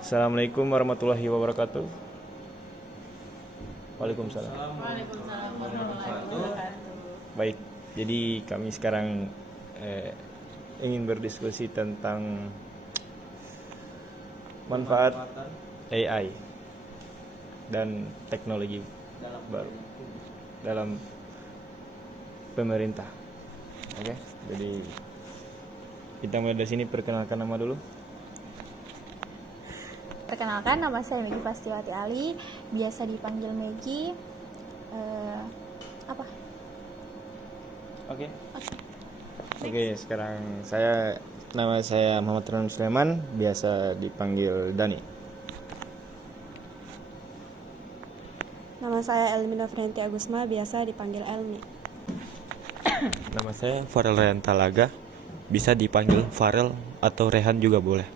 Assalamualaikum warahmatullahi wabarakatuh. Waalaikumsalam. Waalaikumsalam warahmatullahi wabarakatuh. Baik, jadi kami sekarang ingin berdiskusi tentang manfaat AI dan teknologi baru dalam pemerintah. Oke, jadi kita mulai dari sini, perkenalkan nama dulu. Perkenalkan, nama saya Megi Pastiwati Ali, biasa dipanggil Megi. Apa? Oke. Oke, sekarang nama saya Muhammad Ronald Sulaiman, biasa dipanggil Dani. Nama saya Elmina Frianti Agusma, biasa dipanggil Elmi. Nama saya Farel Rehan Talaga, bisa dipanggil Farel atau Rehan juga boleh.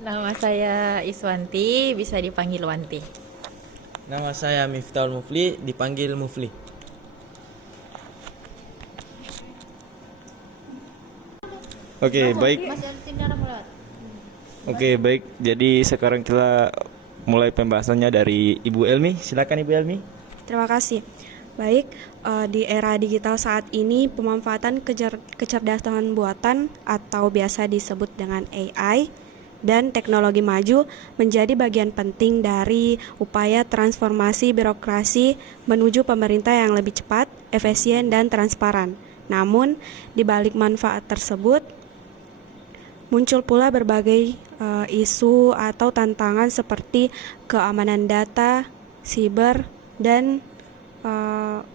Nama saya Iswanti, bisa dipanggil Wanti. Nama saya Miftahul Mufli, dipanggil Mufli. Oke, baik. Oke, baik. Jadi sekarang kita mulai pembahasannya dari Ibu Elmi. Silakan Ibu Elmi. Terima kasih. Baik, di era digital saat ini pemanfaatan kecerdasan buatan atau biasa disebut dengan AI dan teknologi maju menjadi bagian penting dari upaya transformasi birokrasi menuju pemerintah yang lebih cepat, efisien, dan transparan. Namun, di balik manfaat tersebut, muncul pula berbagai isu atau tantangan seperti keamanan data, siber, dan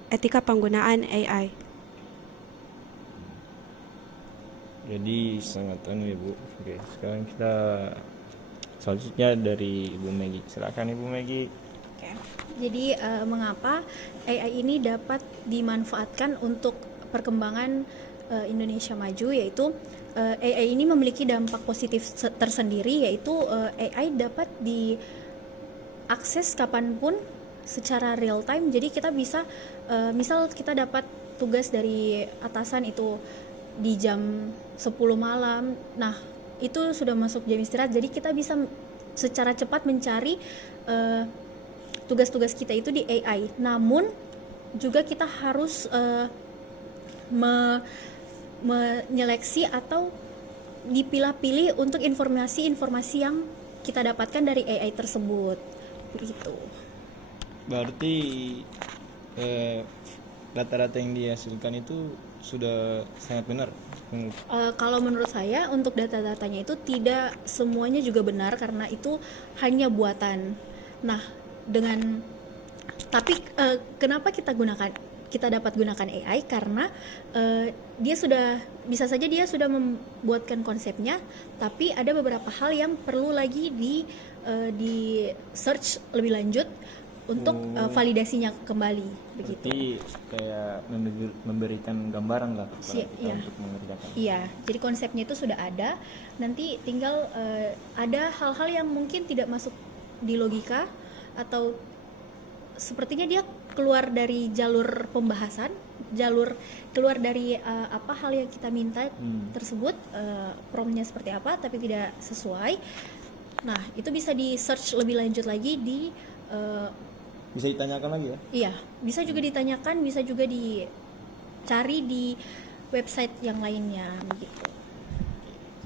etika penggunaan AI. Jadi sangat Ibu. Oke, sekarang kita selanjutnya dari Ibu Megi. Silakan Ibu Megi. Oke. Jadi mengapa AI ini dapat dimanfaatkan untuk perkembangan Indonesia maju, yaitu AI ini memiliki dampak positif tersendiri, yaitu AI dapat diakses kapanpun secara real time. Jadi kita bisa misal kita dapat tugas dari atasan itu di jam 10 malam, nah itu sudah masuk jam istirahat, jadi kita bisa secara cepat mencari tugas-tugas kita itu di AI. Namun juga kita harus menyeleksi atau dipilah-pilih untuk informasi-informasi yang kita dapatkan dari AI tersebut, begitu. Berarti data-data yang dihasilkan itu sudah sangat benar. Kalau menurut saya untuk data-datanya itu tidak semuanya juga benar, karena itu hanya buatan. Nah, tapi kenapa kita dapat gunakan AI, karena dia sudah membuatkan konsepnya, tapi ada beberapa hal yang perlu lagi di search lebih lanjut untuk validasinya kembali, begitu. Berarti kayak memberikan gambaran lah kepada kita Iya. untuk mengerjakan. Iya, jadi konsepnya itu sudah ada. Nanti tinggal ada hal-hal yang mungkin tidak masuk di logika, atau sepertinya dia keluar dari jalur pembahasan, keluar dari hal yang kita minta tersebut, promptnya seperti apa, tapi tidak sesuai. Nah, itu bisa di search lebih lanjut lagi Bisa ditanyakan lagi ya? Iya, bisa juga ditanyakan, bisa juga dicari di website yang lainnya, begitu.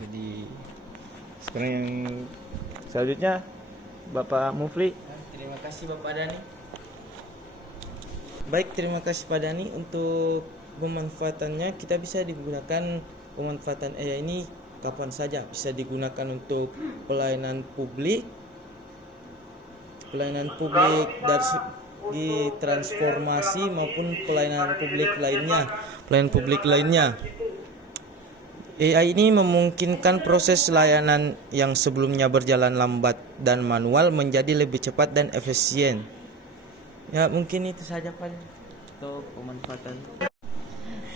Jadi sekarang yang selanjutnya Bapak Mufli. Terima kasih Bapak Dani. Baik, terima kasih Pak Dani. Untuk pemanfaatannya, kita bisa digunakan pemanfaatan AI ini kapan saja. Bisa digunakan untuk pelayanan publik dari segi transformasi maupun pelayanan publik lainnya. AI ini memungkinkan proses layanan yang sebelumnya berjalan lambat dan manual menjadi lebih cepat dan efisien. Ya, mungkin itu saja Pak untuk pemanfaatan.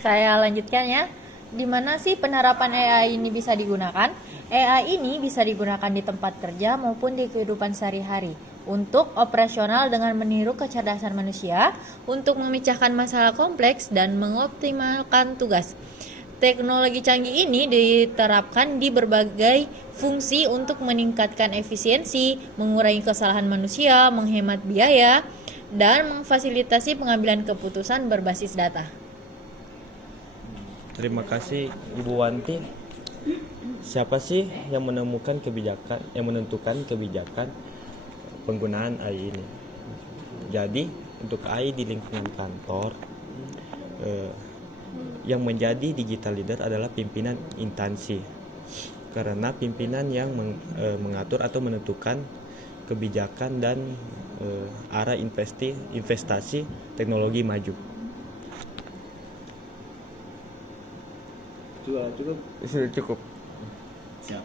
Saya lanjutkan ya. Di mana sih penerapan AI ini bisa digunakan? AI ini bisa digunakan di tempat kerja maupun di kehidupan sehari-hari. Untuk operasional dengan meniru kecerdasan manusia, untuk memecahkan masalah kompleks dan mengoptimalkan tugas. Teknologi canggih ini diterapkan di berbagai fungsi untuk meningkatkan efisiensi, mengurangi kesalahan manusia, menghemat biaya, dan memfasilitasi pengambilan keputusan berbasis data. Terima kasih Ibu Wanti. Siapa sih yang menentukan kebijakan penggunaan AI ini? Jadi untuk AI di lingkungan kantor, yang menjadi digital leader adalah pimpinan instansi, karena pimpinan yang mengatur atau menentukan kebijakan dan arah investasi teknologi maju. Sudah cukup. Siap.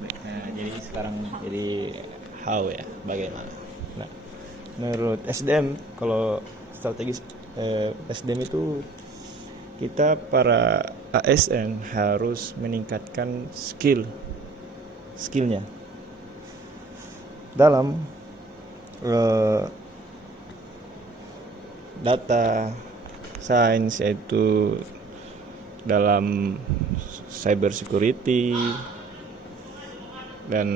Baik, nah, jadi sekarang jadi how ya, bagaimana? Nah, menurut SDM, kalau strategis SDM itu kita para ASN harus meningkatkan skillnya dalam data science, yaitu dalam cyber security, dan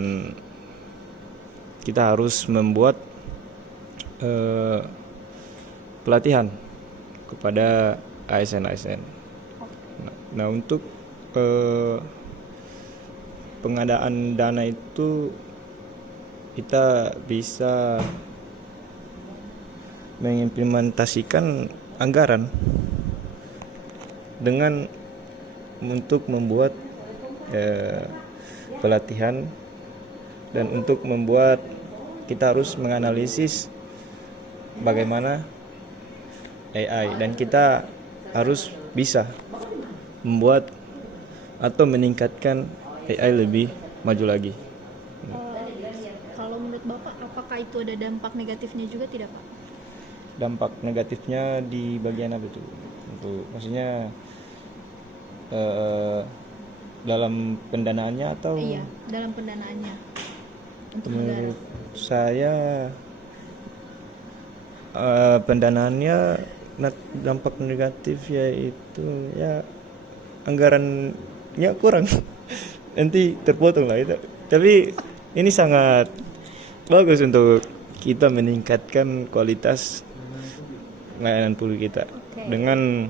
kita harus membuat pelatihan kepada ASN. Nah, untuk pengadaan dana itu kita bisa mengimplementasikan anggaran dengan untuk membuat pelatihan, dan untuk membuat kita harus menganalisis bagaimana AI, dan kita harus bisa membuat atau meningkatkan AI lebih maju lagi. Kalau menurut Bapak, apakah itu ada dampak negatifnya juga tidak, Pak? Dampak negatifnya di bagian apa itu? Untuk maksudnya dalam pendanaannya atau? Iya, dalam pendanaannya untuk negara. Menurut saya pendanaannya dampak negatif yaitu ya anggarannya kurang. Nanti terpotong lah itu. Tapi ini sangat bagus untuk kita meningkatkan kualitas layanan publik kita dengan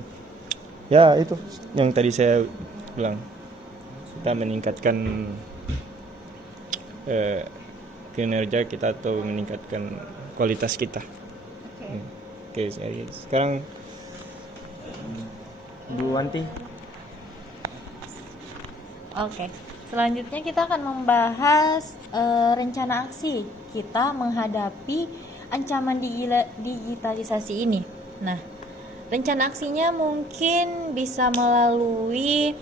ya itu yang tadi saya bilang, kita meningkatkan kinerja kita atau meningkatkan kualitas kita. Oke, sekarang Bu Wanti. Oke, selanjutnya kita akan membahas rencana aksi kita menghadapi ancaman digitalisasi ini. Nah, rencana aksinya mungkin bisa melalui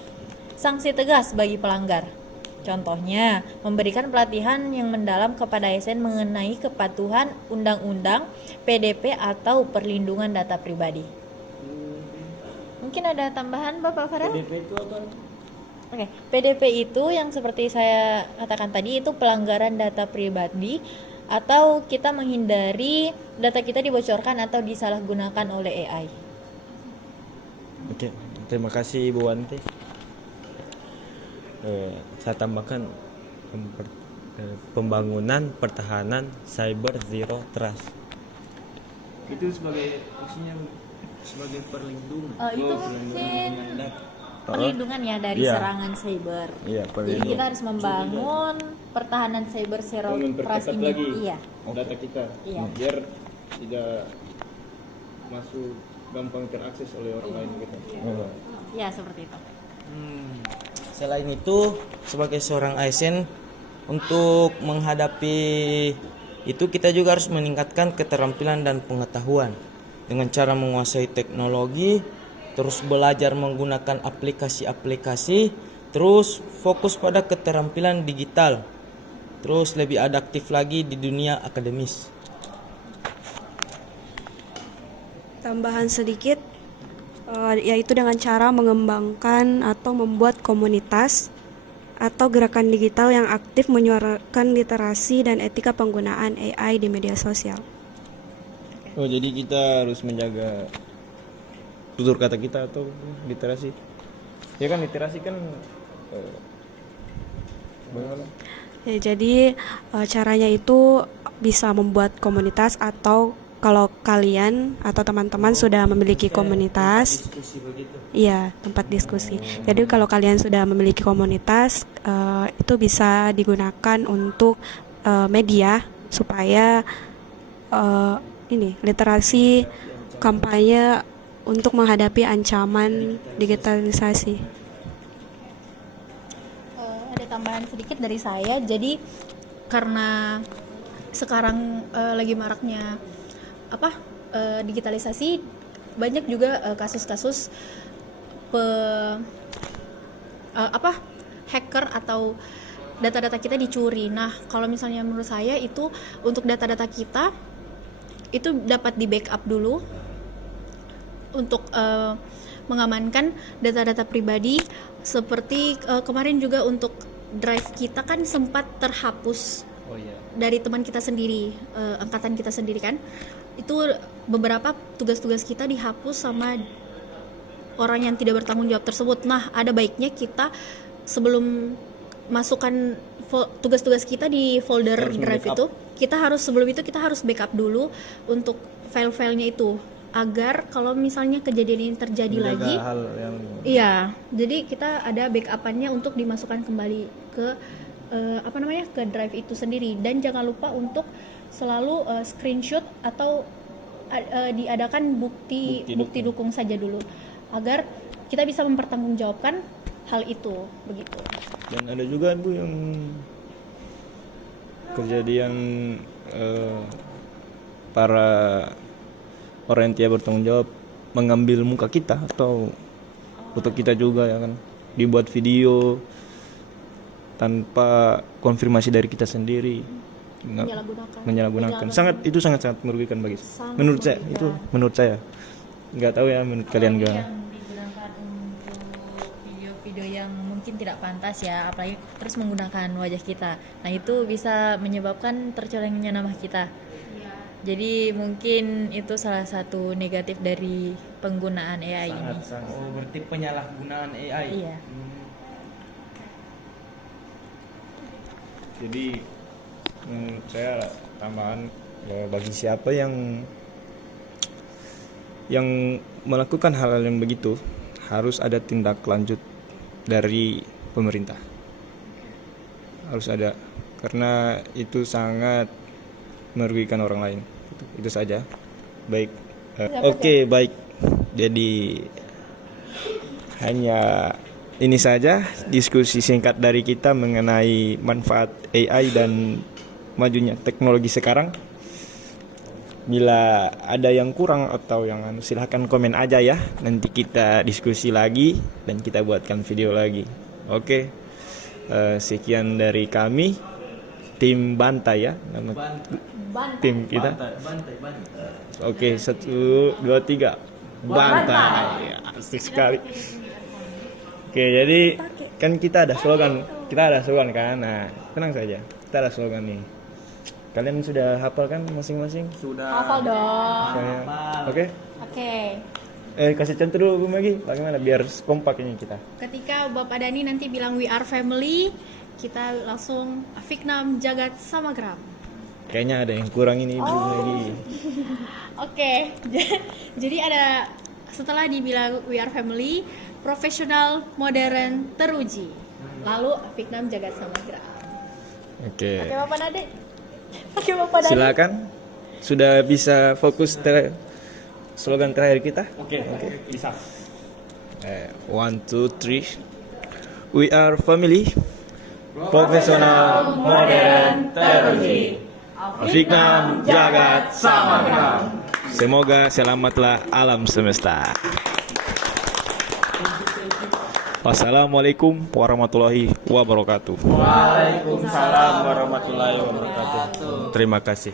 sanksi tegas bagi pelanggar. Contohnya, memberikan pelatihan yang mendalam kepada ASN mengenai kepatuhan undang-undang, PDP atau perlindungan data pribadi. Mungkin ada tambahan Bapak Farel? PDP itu apa? Oke, PDP itu yang seperti saya katakan tadi, itu pelanggaran data pribadi atau kita menghindari data kita dibocorkan atau disalahgunakan oleh AI. Oke, terima kasih Ibu Wanti. Saya tambahkan pembangunan pertahanan cyber zero trust. Itu sebagai maksudnya sebagai perlindungan. Itu mungkin perlindungan ya dari Iya. serangan cyber. Iya, Jadi kita harus membangun pertahanan cyber zero trust ini. Iya. Data kita, Iya. biar tidak masuk gampang terakses oleh orang lain gitu. Ya, seperti itu. Selain itu, sebagai seorang ASN, untuk menghadapi itu kita juga harus meningkatkan keterampilan dan pengetahuan dengan cara menguasai teknologi, terus belajar menggunakan aplikasi-aplikasi, terus fokus pada keterampilan digital, terus lebih adaptif lagi di dunia akademis. Tambahan sedikit, yaitu dengan cara mengembangkan atau membuat komunitas atau gerakan digital yang aktif menyuarakan literasi dan etika penggunaan AI di media sosial. Oh, jadi kita harus menjaga tutur kata kita atau literasi. Ya kan literasi kan bagaimana? Ya, jadi caranya itu bisa membuat komunitas, atau kalau kalian atau teman-teman sudah memiliki komunitas, Diskusi begitu. iya, tempat diskusi. Jadi kalau kalian sudah memiliki komunitas, itu bisa digunakan untuk media supaya ini literasi kampanye untuk menghadapi ancaman digitalisasi. Ada tambahan sedikit dari saya. Jadi karena sekarang lagi maraknya digitalisasi, banyak juga kasus-kasus hacker atau data-data kita dicuri. Nah, kalau misalnya menurut saya itu untuk data-data kita itu dapat di backup dulu untuk mengamankan data-data pribadi. Seperti kemarin juga untuk drive kita kan sempat terhapus dari teman kita sendiri, angkatan kita sendiri kan. Itu beberapa tugas-tugas kita dihapus sama orang yang tidak bertanggung jawab tersebut. Nah, ada baiknya kita sebelum masukkan tugas-tugas kita di folder drive itu, kita harus backup dulu untuk file-filenya itu, agar kalau misalnya kejadian ini terjadi lagi, iya, jadi kita ada backupannya untuk dimasukkan kembali ke ke drive itu sendiri. Dan jangan lupa untuk selalu screenshot atau diadakan bukti dukung saja dulu, agar kita bisa mempertanggungjawabkan hal itu, begitu. Dan ada juga Bu yang kejadian para orang yang tidak bertanggung jawab mengambil muka kita atau foto kita juga, ya kan, dibuat video tanpa konfirmasi dari kita sendiri, menyalahgunakan. Itu sangat merugikan bagi saya. Menurut saya nggak tahu ya menurut kalian gak. Yang digunakan untuk video-video yang mungkin tidak pantas ya, apalagi terus menggunakan wajah kita. Nah, itu bisa menyebabkan tercorengnya nama kita. Jadi mungkin itu salah satu negatif dari penggunaan AI ini. Oh, berarti penyalahgunaan AI. Iya. Jadi saya tambahan bagi siapa yang melakukan hal-hal yang begitu, harus ada tindak lanjut dari pemerintah. Harus ada, karena itu sangat merugikan orang lain. Itu saja. Baik. Oke, baik. Jadi hanya ini saja diskusi singkat dari kita mengenai manfaat AI dan majunya teknologi sekarang. Bila ada yang kurang atau yang silahkan komen aja ya. Nanti kita diskusi lagi dan kita buatkan video lagi. Oke. Sekian dari kami, tim Bantai ya, nama tim kita. Bantai. Oke, 1, 2, 3. Bantai. Ya, asik sekali. Oke, jadi kan kita ada slogan kan. Nah, tenang saja. Kita ada slogan nih. Kalian sudah hafal kan masing-masing? Sudah. Hafal dong. Oke. Kasih contoh dulu Bu Magi, bagaimana biar kompak ini kita. Ketika Bapak Dani nanti bilang we are family, kita langsung Afiknam Jagat Samagram. Kayaknya ada yang kurang ini Bu Magi. Oke. Jadi ada, setelah dibilang we are family, profesional, modern, teruji. Lalu Afiknam Jagat Samagram. Oke. Oke Bapak Dani. Silakan. Sudah bisa fokus slogan terakhir kita? Oke. Bisa. 1, 2, 3. We are family, profesional, modern, teruji. Afiknam Jagat Samagram. Semoga selamatlah alam semesta. Wassalamualaikum warahmatullahi wabarakatuh. Waalaikumsalam warahmatullahi wabarakatuh. Terima kasih.